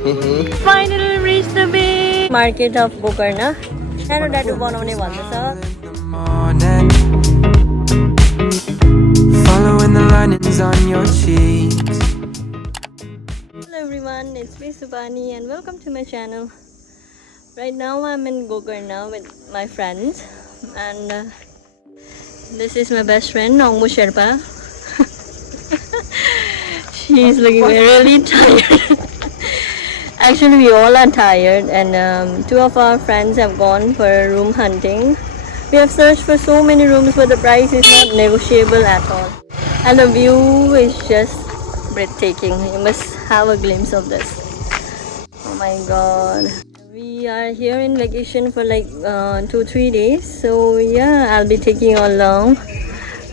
Finally reached the big market of Gokarna. And tattoo बनाउने भन्दैछ. Following the linings on your cheeks. Hello everyone, it's me Subhani and welcome to my channel. Right now I'm in Gokarna with my friends and this is my best friend Nongmu Sherpa. She's looking really tired. Actually, we all are tired and two of our friends have gone for room hunting. We have searched for so many rooms but the price is not negotiable at all. And the view is just breathtaking. You must have a glimpse of this. Oh my god. We are here in vacation for like 2-3 days. So yeah, I'll be taking you along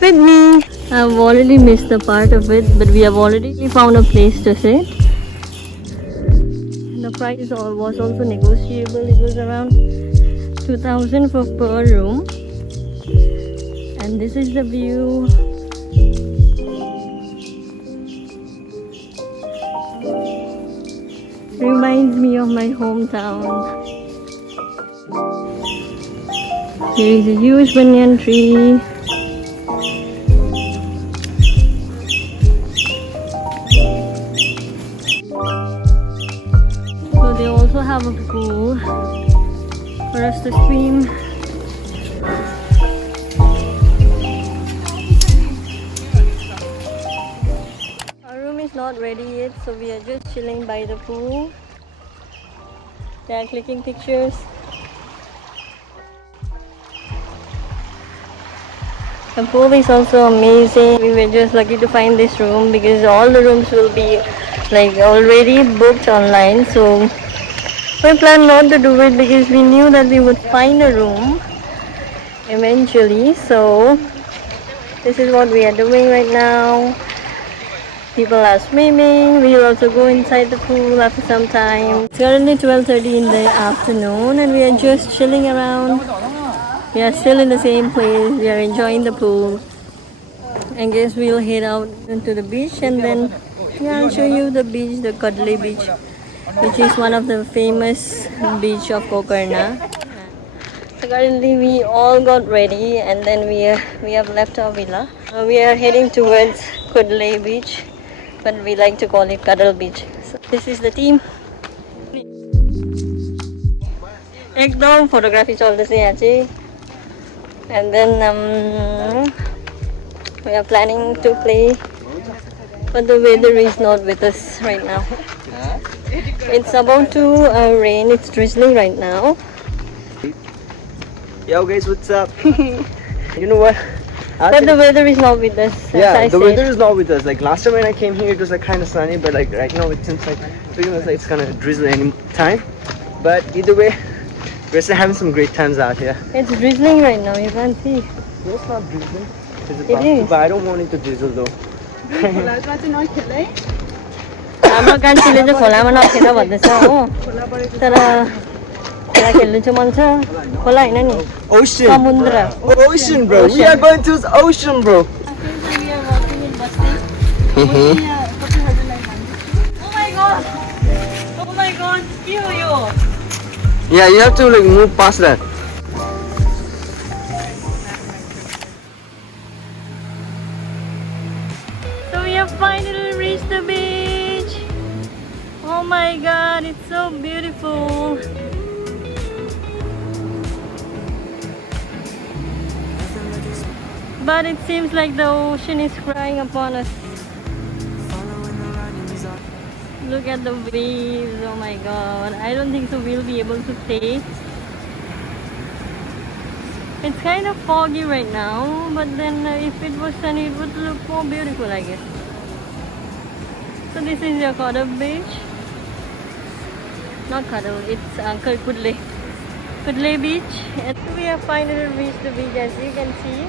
with me. I've already missed the part of it, but we have already found a place to sit. The price was also negotiable. It was around 2,000 for per room. And this is the view. Reminds me of my hometown. Here is a huge banyan tree. So they also have a pool for us to swim. Our room is not ready yet, so we are just chilling by the pool. They are clicking pictures. The pool is also amazing. We were just lucky to find this room because all the rooms will be like already booked online. So we planned not to do it because we knew that we would find a room eventually. So this is what we are doing right now. People are swimming. We will also go inside the pool after some time. It's currently 12:30 in the afternoon and we are just chilling around. We are still in the same place. We are enjoying the pool. I guess we'll head out into the beach and then I'll show you the beach, the Kudle beach, which is one of the famous beach of Gokarna. So currently we all got ready and then we have left our villa. We are heading towards Kudle beach, but we like to call it Kudle beach. So this is the team. एकदम photography चल्दैछ यहाँ चाहिँ. And then we are planning to play, but the weather is not with us right now. It's about to rain. It's drizzling right now. Yo guys, what's up? You know what? But the weather is not with us. Yeah, the weather is not with us. Like last time when I came here, it was like kind of sunny, but like right now it seems like pretty much like it's gonna drizzle any time. But either way, we're still having some great times out here. It's drizzling right now. You can't see. No, it's not drizzling. It is. But I don't want it to drizzle though. हाम्रो कान्छीले चाहिँ खोलामा नखेल भन्दैछ हो. तर खोला खेल्नु चाहिँ मन छ. खोला हैन नि. Ocean. समुद्र. Ocean, bro. We are going to the ocean, bro. We are walking in Basti. Oh my god. Oh my god. के हो यो? Yeah, you have to like move past that. So we have finally reached the beach. Oh my god, it's so beautiful. But it seems like the ocean is crying upon us. Look at the waves. Oh my god. I don't think so we'll be able to play. It's kind of foggy right now, but then if it was sunny, it would look more beautiful, I guess. So this is your Kudle beach. Not Kudle, it's Kudle. Kudle beach. And we have finally reached the beach, as you can see.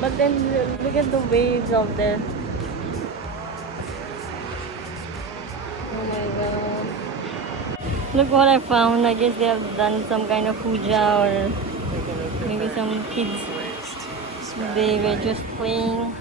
But then look at the waves of the. Oh my god. Look what I found. I guess they have done some kind of puja or maybe some kids. They were just playing.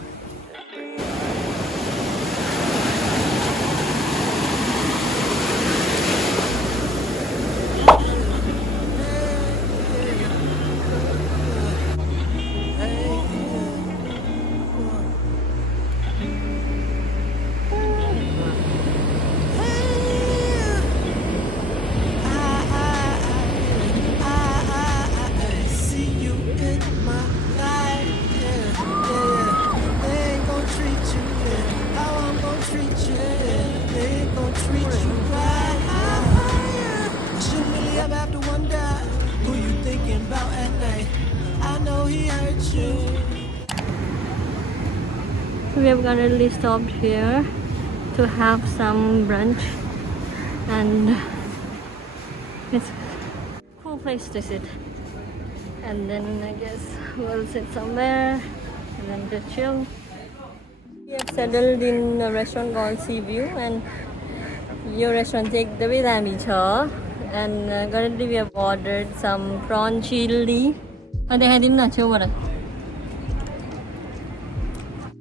We have currently stopped here to have some brunch, and it's a cool place to sit. And then I guess we'll sit somewhere and then just chill. We have settled in a restaurant called Sea View, and your restaurant take the way that and currently we have ordered some prawn chili. They had in nacho what?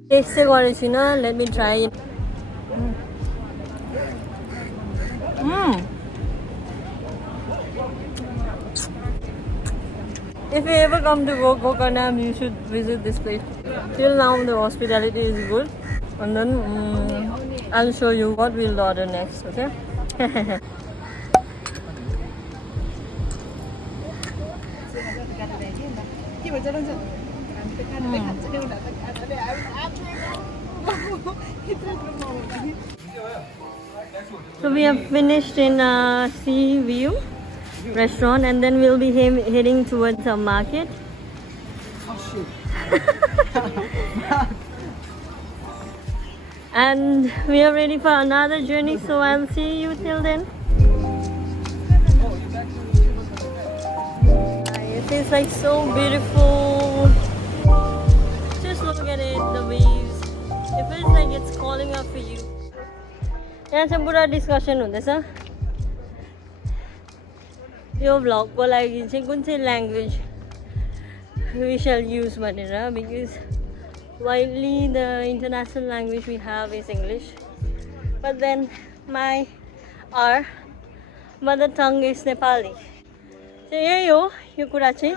Taste let me try it. If you ever come to Gokarna, you should visit this place. Till now the hospitality is good, and then I'll show you what we'll order next, okay? So we have finished in Sea View restaurant, and then we'll be heading towards a market. And we are ready for another journey, so I'll see you till then. It feels like so beautiful. Just look at it, the waves. It feels like it's calling out for you. यहाँ चाहिँ पुरा discussion हुँदैछ यो भ्लगको लागि चाहिँ कुन चाहिँ language we shall use भनेर, because widely the international language we have is English, but then our mother tongue is Nepali. So यही हो यो कुरा चाहिँ,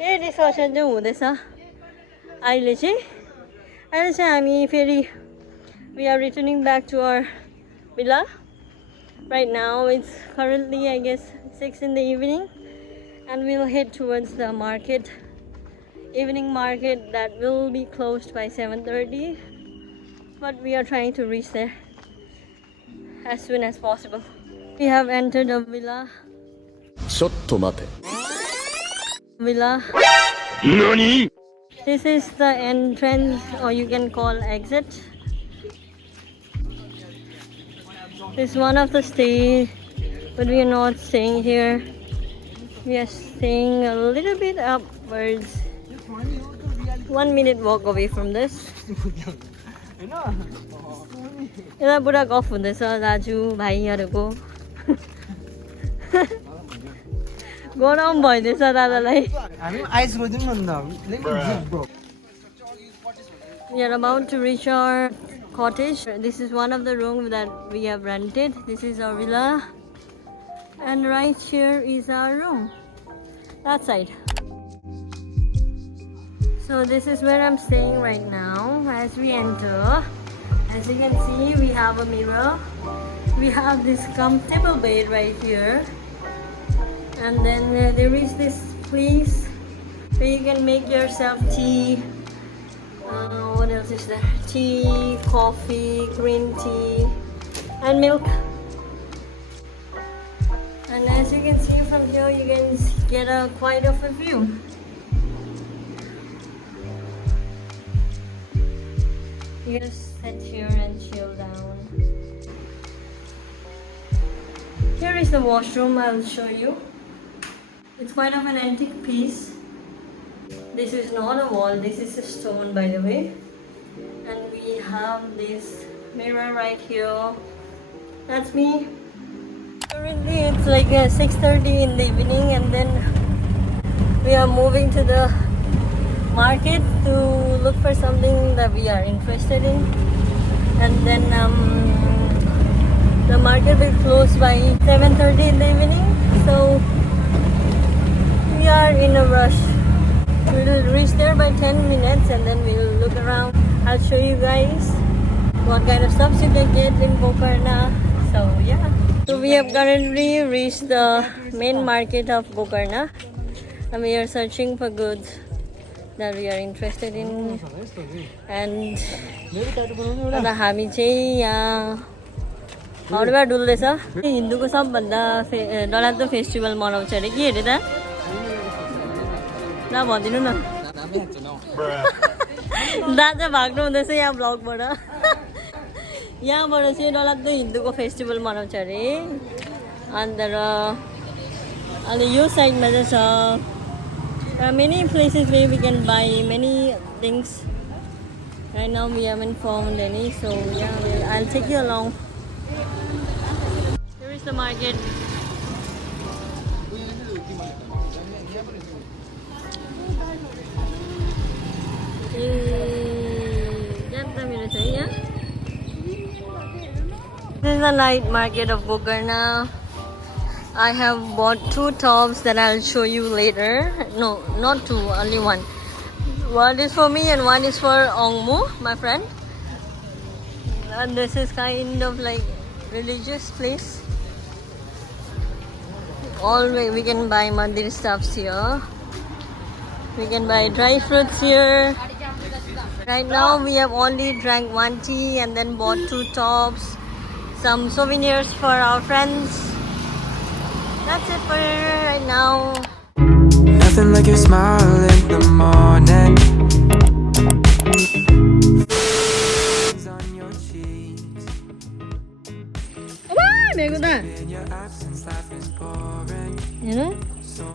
यही डिस्कसन चाहिँ हुँदैछ अहिले चाहिँ हामी फेरि we are returning back to our villa. Right now it's currently I guess 6 in the evening, and we'll head towards the market, evening market that will be closed by 7:30, but we are trying to reach there as soon as possible. We have entered a villa. Villa. NANI? This is the entrance, or you can call exit. It's one of the stay, but we are not staying here. We are staying a little bit upwards. 1 minute walk away from this. यसलाई पुरा गफ हुँदैछ दाजु भाइहरूको गरम भइदिएछ दादालाई. We are about to reach our cottage. This is one of the rooms that we have rented. This is our villa, and right here is our room, that side. So this is where I'm staying right now. As we enter, as you can see, we have a mirror. We have this comfortable bed right here, and then there is this place where you can make yourself tea. What else is there? Tea, coffee, green tea, and milk. And as you can see from here, you can get quite of a view. You just sit here and chill down. Here is the washroom. I'll show you. It's quite of an antique piece. This is not a wall, this is a stone, by the way. And we have this mirror right here. That's me. Currently it's like 6:30 in the evening, and then we are moving to the market to look for something that we are interested in. And then the market will close by 7:30 in the evening, so we are in a rush. We will reach there by 10 minutes, and then we will look around. I'll show you guys what kind of stuff you can get in Gokarna. So yeah. So we have currently reached the main market of Gokarna, and we are searching for goods that we are interested in. And हामी चाहिँ यहाँ हौडमा डुल्दैछ. हिन्दूको सबभन्दा डरलाग्दो festival मनाउँछ अरे के अरे त? ल भनिदिनु न. दादा भाग्नु हुँदैछ यहाँ ब्लगबाट यहाँबाट चाहिँ डरलाग्दो हिन्दूको फेस्टिभल मनाउँछ अरे अन्त र अनि यो साइडमा चाहिँ छ There are many places where we can buy many things. Right now we haven't found any, so yeah, I'll take you along. Here is the market. This is the night market of Gokarna. I have bought 2 tops that I'll show you later. No, not 2, only 1. One is for me and one is for Ongmu, my friend. And this is kind of like religious place. Always we can buy mandir stuffs here. We can buy dry fruits here. Right now we have only drank 1 tea and then bought 2 tops. Some souvenirs for our friends. That's it for right now. Nothing like your smile in the morning. On your cheeks. In your absence, life is boring. You know? So